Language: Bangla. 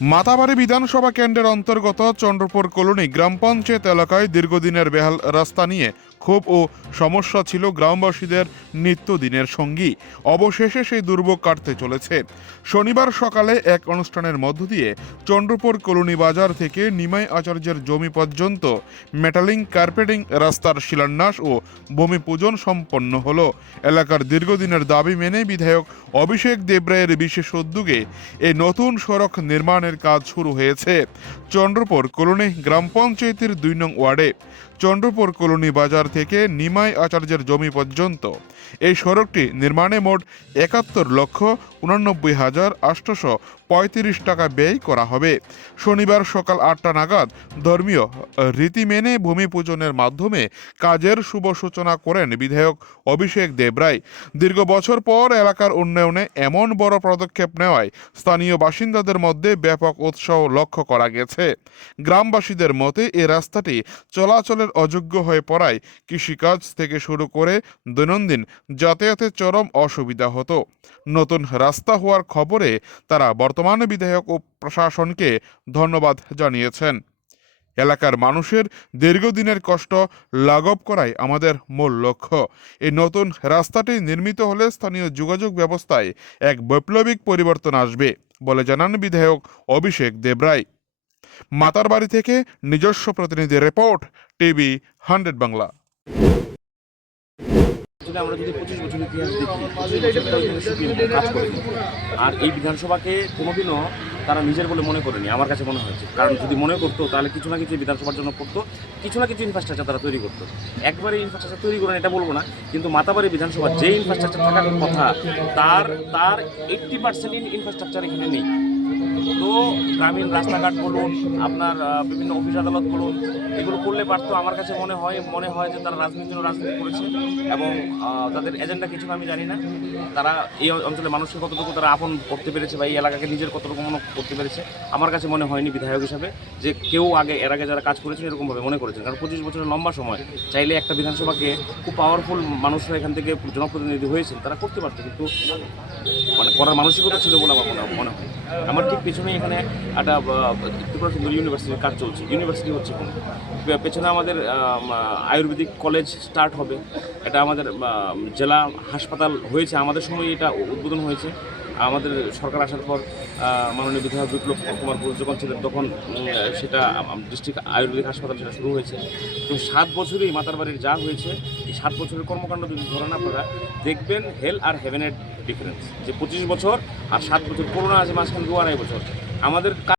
মাতাবাড়ি বিধানসভা কেন্দ্রের অন্তর্গত চন্দ্রপুর কলোনি গ্রাম পঞ্চায়েত এলাকায় দীর্ঘদিনের বেহাল রাস্তা নিয়ে ক্ষোভ ও সমস্যা ছিল গ্রামবাসীদের নিত্যদিনের সঙ্গী। অবশেষে সেই দুর্ভোগ কাটতে চলেছে। শনিবার সকালে এক অনুষ্ঠানের মধ্য দিয়ে চন্দ্রপুর কলোনি বাজার থেকে নিমাই আচার্যের জমি পর্যন্ত মেটালিং কার্পেটিং রাস্তার শিলান্যাস ও ভূমি পূজন সম্পন্ন হলো। এলাকার দীর্ঘদিনের দাবি মেনে বিধায়ক অভিষেক দেবরায়ের বিশেষ উদ্যোগে এই নতুন সড়ক নির্মাণের কাজ শুরু হয়েছে চন্দ্রপুর কলোনি গ্রাম পঞ্চায়েতের ২ নং ওয়ার্ডে। চন্দ্রপুর কলোনি বাজার থেকে নিমাই আচার্যের জমি পর্যন্ত এই সড়কটি নির্মাণে মোট ৭১,৮৯,৮৩৫ টাকা ব্যয় করা হবে। শনিবার সকাল ৮টা নাগাদ ধর্মীয় রীতি মেনে ভূমি পূজনের মাধ্যমে কাজের শুভ সূচনা করেন বিধায়ক অভিষেক দেবরায়। দীর্ঘ বছর পর এলাকার উন্নয়নে এমন বড় পদক্ষেপ নেওয়ায় স্থানীয় বাসিন্দাদের মধ্যে ব্যাপক উৎসাহ লক্ষ্য করা গেছে। গ্রামবাসীদের মতে এই রাস্তাটি চলাচলের অযোগ্য হয়ে পড়ায় কৃষিকাজ থেকে শুরু করে দৈনন্দিন যাতায়াতে চরম অসুবিধা হতো। নতুন রাস্তা হওয়ার খবরে তারা বর্তমানে বিধায়ক ও প্রশাসনকে ধন্যবাদ জানিয়েছেন। এলাকার মানুষের দীর্ঘদিনের কষ্ট লাঘব করাই আমাদের মূল লক্ষ্য। এই নতুন রাস্তাটি নির্মিত হলে স্থানীয় যোগাযোগ ব্যবস্থায় এক বৈপ্লবিক পরিবর্তন আসবে বলে জানান বিধায়ক অভিষেক দেবরায়। মাতারবাড়ি থেকে নিজস্ব প্রতিনিধি রিপোর্ট, টিভি 100 বাংলা। আমরা যদি 25 বছর ইতিহাস দেখি, 25 বছর কাজ করেনি, আর এই বিধানসভাকে কোনোদিনও তারা নিজের বলে মনে করেনি আমার কাছে মনে হয়েছে। কারণ যদি মনে করতো তাহলে কিছু না কিছু বিধানসভার জন্য করতো, কিছু না কিছু ইনফ্রাস্ট্রাকচার তারা তৈরি করতো। একবারে ইনফ্রাস্ট্রাকচার তৈরি করেন এটা বলবো না, কিন্তু মাতাবাড়ি বিধানসভা যে ইনফ্রাস্ট্রাকচার থাকার কথা তার 80% ইনফ্রাস্ট্রাকচার এখানে নেই। তো গ্রামীণ রাস্তাঘাট বলুন, আপনার বিভিন্ন অফিস আদালত বলুন, এগুলো করলে পারতো। আমার কাছে মনে হয় যে তারা রাজনীতি করেছে এবং তাদের এজেন্ডা কিছু আমি জানি না। তারা এই অঞ্চলের মানুষকে কতটুকু তারা আপন করতে পেরেছে বা এই এলাকাকে নিজের কতটুকু মনে করতে পেরেছে আমার কাছে মনে হয়নি বিধায়ক হিসাবে যে কেউ এর আগে যারা কাজ করেছেন এরকমভাবে মনে করেছেন। কারণ 25 বছরের লম্বা সময় চাইলে একটা বিধানসভাকে খুব পাওয়ারফুল মানুষরা এখান থেকে জনপ্রতিনিধি হয়েছেন, তারা করতে পারতো, কিন্তু মানে করার মানসিকতা ছিল বলে আমার মনে হয়। আমার ঠিক পেছনেই এখানে একটা ত্রিপুরা সুন্দর ইউনিভার্সিটির কাজ চলছে। ইউনিভার্সিটি হচ্ছে কোনো পেছনে আমাদের আয়ুর্বেদিক কলেজ স্টার্ট হবে। এটা আমাদের জেলা হাসপাতাল হয়েছে, আমাদের সময় এটা উদ্বোধন হয়েছে। আমাদের সরকার আসার পর মাননীয় বিধায়ক বিপ্লব কুমার ঘোষ যখন ছিলেন তখন সেটা ডিস্ট্রিক্ট আয়ুর্বেদিক হাসপাতাল সেটা শুরু হয়েছে। তো 7 বছরই মাতারবাড়ির যা হয়েছে, এই 7 বছরের কর্মকাণ্ড যদি ধরেন আপনারা দেখবেন হেল আর হেভেনের ডিফারেন্স, যে 25 বছর আর 7 বছর করোনা আছে মাঝখানে 2.5 বছর আমাদের